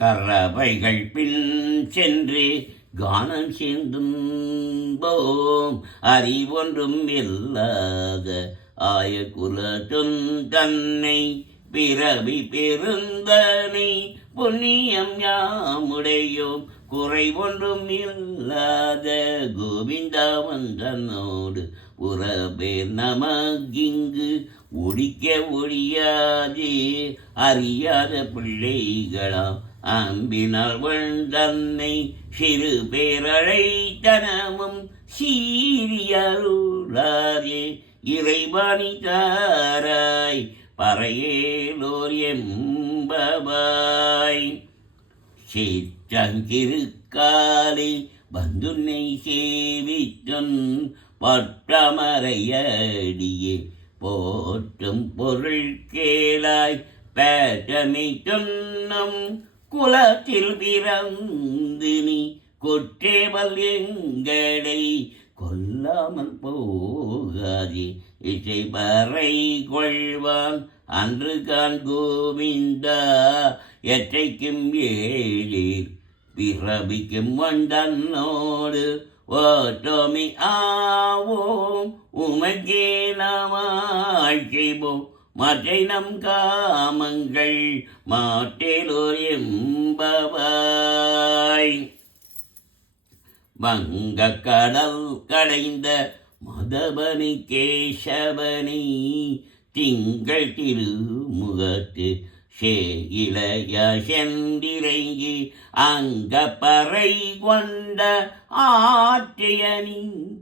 கறவைகள் பின் சென்று கானம் சேர்ந்தும் போம் அறிவொன்றும் இல்லாத ஆய குலத்தும் தன்னை பிறவி பெருந்தனை புண்ணியம் யாமுடையோம் குறை ஒன்றும் இல்லாத கோவிந்தாவன் தன்னோடு உறபேர் நமக்கிங்கு ஒழிக்க ஒழியாதே அறியாத பிள்ளைகளாம் அம்பினால் தன்னை சிறு பேரழைத்தனமும் சீரியருளாதே இறைவாணி தாராய் பறையேலோர் எம்பபாய் சிற்றங்கிருக்காலை பந்துனை சேவித்தன் பற்றமறையடியே போற்றும் பொருள் கேளாய் பேட்டமை சொன்னம் குலத்தில் பிறந்து நீ கொற்றேவல் எங்களை கொல்லாமல் போகாதே இசை பறை கொள்வான் அன்று கான் கோவிந்தா எற்றைக்கும் ஏழீர் பிறவிக்கும் வந்தன்னோடு ஓட்டோமி ஆவோம் உமக்கே நாமாள் செய்வோம் மற்றை நம் காமங்கள் மாட்டேலோர் எம்பவாய் வங்கக் கடல் கடைந்த மதபனி கேசவனி திங்கள் திருமுகத்து சேயிலைய சென்றிறங்கி அங்க பறை கொண்ட ஆற்றையனி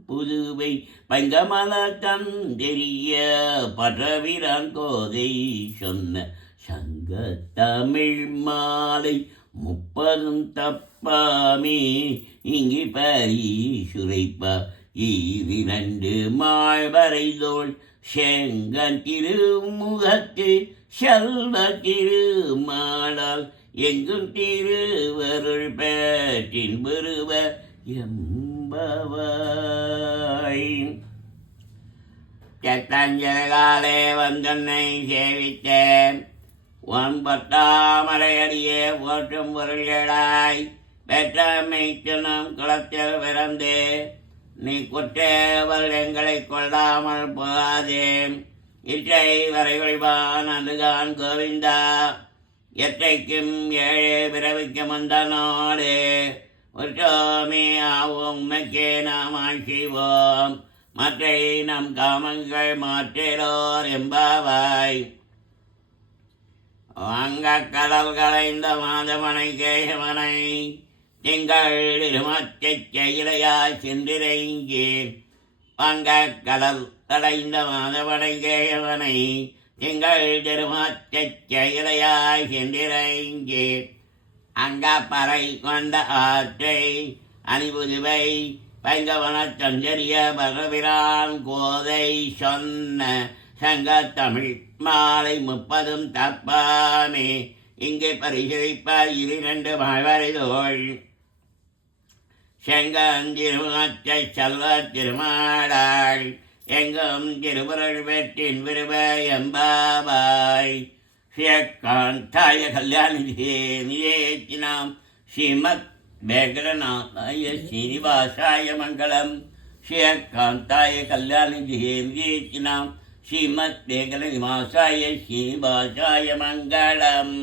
புதுவை பங்கமல தந்தெரிய பற்றவிரான் கோதை சொன்ன சங்க தமிழ் மாலை 30 தப்பாமே இங்கு பரிசுரைப்பா ஈவிரண்டு மாழ்வரைதோள் செங்கன் திருமுகத்து செல்வ திருமாலால் எங்கும் திருவருள் பேற்றின் பெறுவ எம்பவாய் சத்தஞ்சகாலே வந்தன்னை சேவித்தேன் ஒன்பட்டாமரையடியே போற்றும் பொருள்களாய் பெற்றமை தினம் குளத்தில் பிறந்து நீ குற்றேவல் எங்களை கொள்ளாமல் போகாதே இற்றை வரைகொள்வான் அன்றுகான் கோவிந்தா எற்றைக்கும் ஏழே பிறவிக்கும் வந்தனோடு உற்றோமே ஆவோம் உமக்கே நாம் ஆட்சிவோம் மற்றை நம் காமங்கள் மாற்றேலோர் எம்பாவாய் வங்கக் கடல் களைந்த மாதவனை கேசவனை திங்கள் இருமத்தைச் செயலையாய் சென்றிறங்கி வங்கக் கடல் களைந்த மாதவனை கேசவனை திங்கள் திருமத்தைச் செயலையாய் சென்றிறங்கி அங்க பறை கொண்ட ஆற்றை அணிபுதுவை பைங்கவனச் சஞ்சரிய பரவிரான் கோதை சொன்ன சங்க தமிழ் மாலை 30 தப்பாமே இங்கே பரிசளிப்பார் 2 மாழ்வரைதோள் செங்கந்திருமத்தை செல்வ திருமாடாள் எங்கும் திருபுரள் வெற்றின் விருவ எம்பாபாய் ஸ்ரீகாந்தாய கல்யாணிதேனியேச்சினாம் ஸ்ரீமத் வேங்கடநாதாய ஸ்ரீனிவாசாய மங்களம் ஸ்ரீகாந்தாய கல்யாணிதேனியேச்சினாம் ஸ்ரீமத் வேங்கடநிவாசாய ஸ்ரீனிவாசாய மங்களம்.